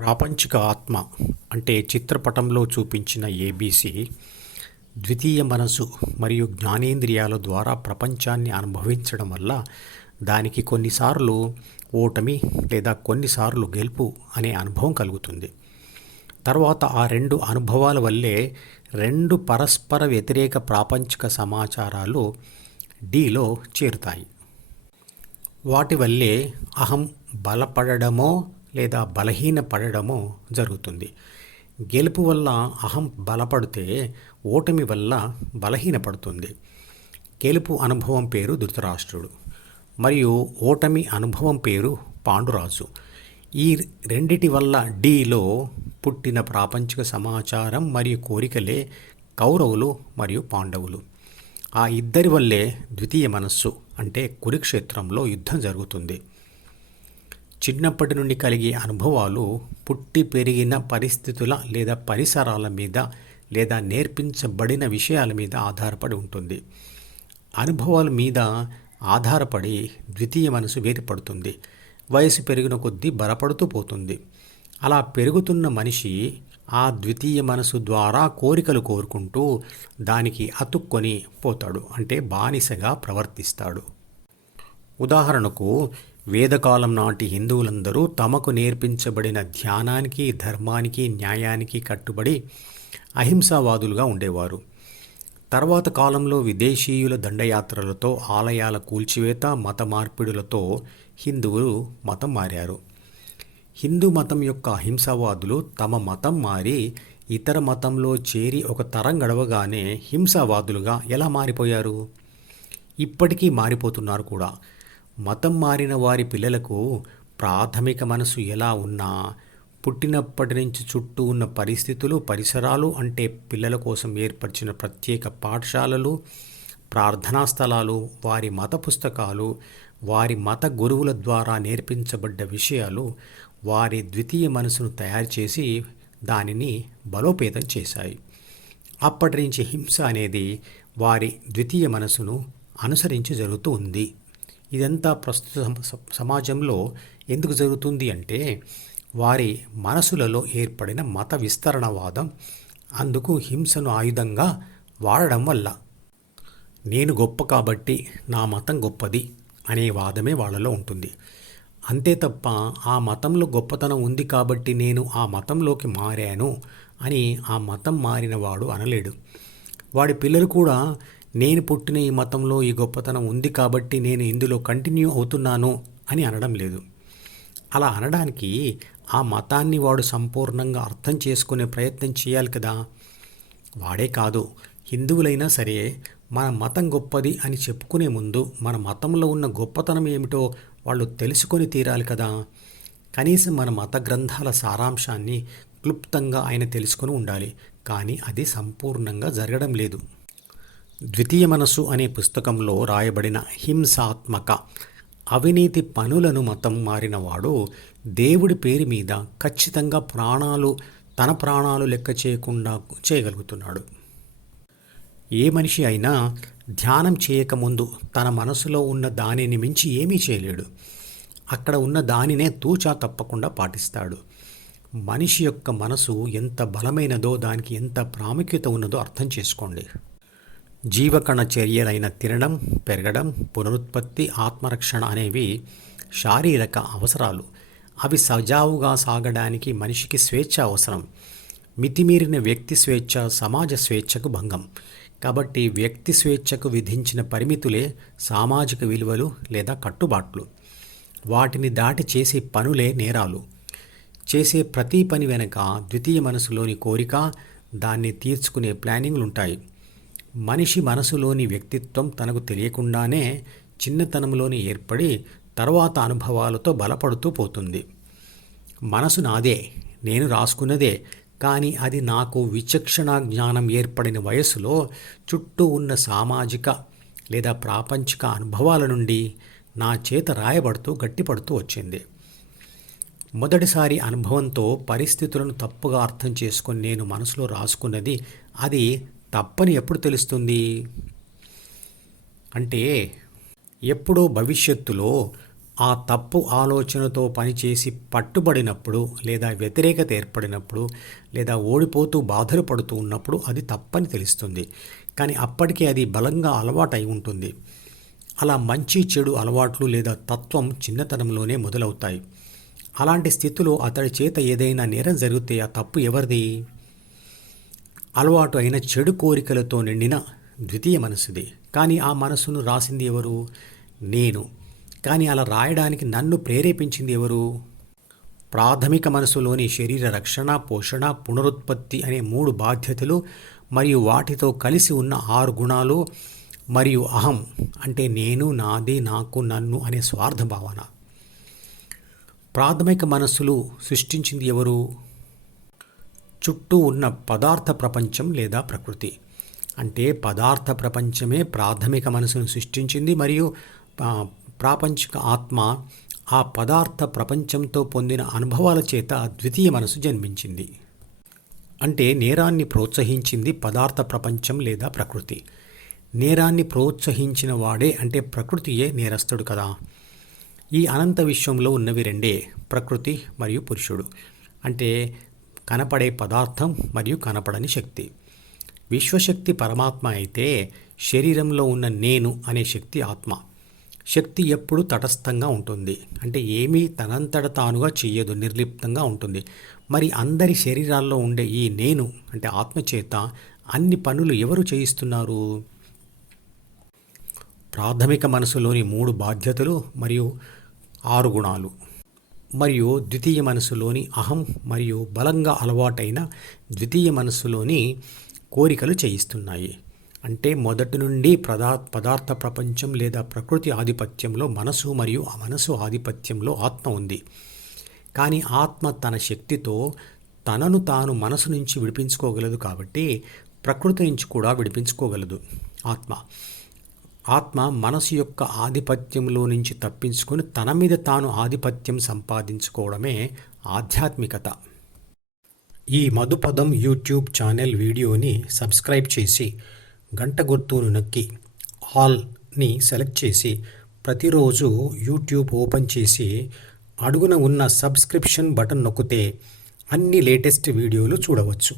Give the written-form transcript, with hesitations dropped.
ప్రాపంచిక ఆత్మ అంటే చిత్రపటంలో చూపించిన ఏబీసీ ద్వితీయ మనసు మరియు జ్ఞానేంద్రియాల ద్వారా ప్రపంచాన్ని అనుభవించడం వల్ల దానికి కొన్నిసార్లు ఓటమి లేదా కొన్నిసార్లు గెలుపు అనే అనుభవం కలుగుతుంది. తర్వాత ఆ రెండు అనుభవాల వల్లే రెండు పరస్పర వ్యతిరేక ప్రాపంచిక సమాచారాలు డీలో చేరుతాయి. వాటి వల్లే అహం బలపడడమో లేదా బలహీనపడడమో జరుగుతుంది. గెలుపు వల్ల అహం బలపడితే ఓటమి వల్ల బలహీనపడుతుంది. గెలుపు అనుభవం పేరు ధృతరాష్ట్రుడు మరియు ఓటమి అనుభవం పేరు పాండురాజు. ఈ రెండిటి వల్ల డీలో పుట్టిన ప్రాపంచిక సమాచారం మరియు కోరికలే కౌరవులు మరియు పాండవులు. ఆ ఇద్దరి వల్లే ద్వితీయ మనస్సు అంటే కురుక్షేత్రంలో యుద్ధం జరుగుతుంది. చిన్నప్పటి నుండి కలిగే అనుభవాలు పుట్టి పెరిగిన పరిస్థితుల లేదా పరిసరాల మీద లేదా నేర్పించబడిన విషయాల మీద ఆధారపడి ఉంటుంది. అనుభవాల మీద ఆధారపడి ద్వితీయ మనసు వేరుపడుతుంది. వయసు పెరిగిన కొద్దీ బలపడుతూ పోతుంది. అలా పెరుగుతున్న మనిషి ఆ ద్వితీయ మనసు ద్వారా కోరికలు కోరుకుంటూ దానికి అతుక్కొని పోతాడు, అంటే బానిసగా ప్రవర్తిస్తాడు. ఉదాహరణకు వేదకాలం నాటి హిందువులందరూ తమకు నేర్పించబడిన ధ్యానానికి, ధర్మానికి, న్యాయానికి కట్టుబడి అహింసావాదులుగా ఉండేవారు. తర్వాత కాలంలో విదేశీయుల దండయాత్రలతో, ఆలయాల కూల్చివేత, మత మార్పిడులతో హిందువులు మతం మారారు. హిందూ మతం యొక్క అహింసావాదులు తమ మతం మారి ఇతర మతంలో చేరి ఒక తరం గడవగానే హింసావాదులుగా ఎలా మారిపోయారు? ఇప్పటికీ మారిపోతున్నారు కూడా. మతం మారిన వారి పిల్లలకు ప్రాథమిక మనసు ఎలా ఉన్నా పుట్టినప్పటి నుంచి చుట్టూ ఉన్న పరిస్థితులు, పరిసరాలు, అంటే పిల్లల కోసం ఏర్పరిచిన ప్రత్యేక పాఠశాలలు, ప్రార్థనా స్థలాలు, వారి మత పుస్తకాలు, వారి మత గురువుల ద్వారా నేర్పించబడ్డ విషయాలు వారి ద్వితీయ మనసును తయారు చేసి దానిని బలోపేతం చేశాయి. అప్పటి నుంచి హింస అనేది వారి ద్వితీయ మనసును అనుసరించి జరుగుతూ ఉంది. ఇదంతా ప్రస్తుత సమాజంలో ఎందుకు జరుగుతుంది అంటే వారి మనసులలో ఏర్పడిన మత విస్తరణవాదం, అందుకు హింసను ఆయుధంగా వాడడం వల్ల. నేను గొప్ప కాబట్టి నా మతం గొప్పది అనే వాదమే వాళ్ళలో ఉంటుంది. అంతే తప్ప ఆ మతంలో గొప్పతనం ఉంది కాబట్టి నేను ఆ మతంలోకి మారాను అని ఆ మతం మారిన వాడు అనలేడు. వాడి పిల్లలు కూడా నేను పుట్టిన ఈ మతంలో ఈ గొప్పతనం ఉంది కాబట్టి నేను ఇందులో కంటిన్యూ అవుతున్నాను అని అనడం లేదు. అలా అనడానికి ఆ మతాన్ని వాడు సంపూర్ణంగా అర్థం చేసుకునే ప్రయత్నం చేయాలి కదా. వాడే కాదు, హిందువులైనా సరే మన మతం గొప్పది అని చెప్పుకునే ముందు మన మతంలో ఉన్న గొప్పతనం ఏమిటో వాళ్ళు తెలుసుకొని తీరాలి కదా. కనీసం మన మత గ్రంథాల సారాంశాన్ని క్లుప్తంగా ఆయన తెలుసుకొని ఉండాలి. కానీ అది సంపూర్ణంగా జరగడం లేదు. ద్వితీయ మనసు అనే పుస్తకంలో రాయబడిన హింసాత్మక అవినీతి పనులను మతం మారినవాడు దేవుడి పేరు మీద ఖచ్చితంగా తన ప్రాణాలు లెక్క చేయకుండా చేయగలుగుతున్నాడు. ఏ మనిషి అయినా ధ్యానం చేయకముందు తన మనసులో ఉన్న దానిని మించి ఏమీ చేయలేడు. అక్కడ ఉన్న దానినే తూచా తప్పకుండా పాటిస్తాడు. మనిషి యొక్క మనసు ఎంత బలమైనదో దానికి ఎంత ప్రాముఖ్యత ఉన్నదో అర్థం చేసుకోండి. జీవకణ చర్యలైన తినడం, పెరగడం, పునరుత్పత్తి, ఆత్మరక్షణ అనేవి శారీరక అవసరాలు. అవి సజావుగా సాగడానికి మనిషికి స్వేచ్ఛ అవసరం. మితిమీరిన వ్యక్తి స్వేచ్ఛ సమాజ స్వేచ్ఛకు భంగం. కాబట్టి వ్యక్తి స్వేచ్ఛకు విధించిన పరిమితులే సామాజిక విలువలు లేదా కట్టుబాట్లు. వాటిని దాటి చేసే పనులే నేరాలు. చేసే ప్రతి పని వెనక ద్వితీయ మనసులోని కోరిక, దాన్ని తీర్చుకునే ప్లానింగ్లుంటాయి. మనిషి మనసులోని వ్యక్తిత్వం తనకు తెలియకుండానే చిన్నతనంలోనే ఏర్పడి తర్వాత అనుభవాలతో బలపడుతూ పోతుంది. మనసు నాదే, నేను రాసుకున్నదే, కానీ అది నాకు విచక్షణ జ్ఞానం ఏర్పడిన వయసులో చుట్టూ ఉన్న సామాజిక లేదా ప్రాపంచిక అనుభవాల నుండి నా చేత రాయబడుతూ గట్టిపడుతూ వచ్చింది. మొదటిసారి అనుభవంతో పరిస్థితులను తప్పుగా అర్థం చేసుకొని నేను మనసులో రాసుకున్నది అది తప్పని ఎప్పుడు తెలుస్తుంది అంటే ఎప్పుడో భవిష్యత్తులో ఆ తప్పు ఆలోచనతో పనిచేసి పట్టుబడినప్పుడు లేదా వ్యతిరేకత ఏర్పడినప్పుడు లేదా ఓడిపోతూ బాధలు పడుతూ ఉన్నప్పుడు అది తప్పని తెలుస్తుంది. కానీ అప్పటికే అది బలంగా అలవాటై ఉంటుంది. అలా మంచి చెడు అలవాట్లు లేదా తత్వం చిన్నతనంలోనే మొదలవుతాయి. అలాంటి స్థితిలో అతడి చేత ఏదైనా నేరం జరిగితే ఆ తప్పు ఎవరిది? అలవాటు అయిన చెడు కోరికలతో నిండిన ద్వితీయ మనసుది. కానీ ఆ మనసును రాసింది ఎవరు? నేను. కానీ అలా రాయడానికి నన్ను ప్రేరేపించింది ఎవరు? ప్రాథమిక మనసులోని శరీర రక్షణ, పోషణ, పునరుత్పత్తి అనే 3 బాధ్యతలు మరియు వాటితో కలిసి ఉన్న 6 గుణాలు మరియు అహం అంటే నేను, నాది, నాకు, నన్ను అనే స్వార్థ భావన. ప్రాథమిక మనస్సులు సృష్టించింది ఎవరు? చుట్టూ ఉన్న పదార్థ ప్రపంచం లేదా ప్రకృతి. అంటే పదార్థ ప్రపంచమే ప్రాథమిక మనసును సృష్టించింది మరియు ప్రాపంచిక ఆత్మ ఆ పదార్థ ప్రపంచంతో పొందిన అనుభవాల చేత ద్వితీయ మనసు జన్మించింది. అంటే నేరాన్ని ప్రోత్సహించింది పదార్థ ప్రపంచం లేదా ప్రకృతి. నేరాన్ని ప్రోత్సహించిన వాడే అంటే ప్రకృతియే నేరస్తుడు కదా. ఈ అనంత విశ్వంలో ఉన్నవి రెండే, ప్రకృతి మరియు పురుషుడు. అంటే కనపడే పదార్థం మరియు కనపడని శక్తి. విశ్వశక్తి పరమాత్మ అయితే శరీరంలో ఉన్న నేను అనే శక్తి ఆత్మ. శక్తి ఎప్పుడూ తటస్థంగా ఉంటుంది. అంటే ఏమీ తనంతట తానుగా చెయ్యదు, నిర్లిప్తంగా ఉంటుంది. మరి అందరి శరీరాల్లో ఉండే ఈ నేను అంటే ఆత్మచేత అన్ని పనులు ఎవరు చేయిస్తున్నారు? ప్రాథమిక మనసులోని 3 బాధ్యతలు మరియు 6 గుణాలు మరియు ద్వితీయ మనసులోని అహం మరియు బలంగా అలవాటైన ద్వితీయ మనసులోని కోరికలు చేయిస్తున్నాయి. అంటే మొదటి నుండి పదార్థ ప్రపంచం లేదా ప్రకృతి ఆధిపత్యంలో మనసు మరియు ఆ మనసు ఆధిపత్యంలో ఆత్మ ఉంది. కానీ ఆత్మ తన శక్తితో తనను తాను మనసు నుంచి విడిపించుకోగలదు. కాబట్టి ప్రకృతి నుంచి కూడా విడిపించుకోగలదు. ఆత్మ మనసు యొక్క ఆధిపత్యంలో నుంచి తప్పించుకొని తన మీద తాను ఆధిపత్యం సంపాదించుకోవడమే ఆధ్యాత్మికత. ఈ మధుపదం యూట్యూబ్ ఛానల్ వీడియోని సబ్స్క్రైబ్ చేసి గంట గుర్తును నొక్కి ఆల్ని సెలెక్ట్ చేసి ప్రతిరోజు యూట్యూబ్ ఓపెన్ చేసి అడుగున ఉన్న సబ్స్క్రిప్షన్ బటన్ నొక్కితే అన్ని లేటెస్ట్ వీడియోలు చూడవచ్చు.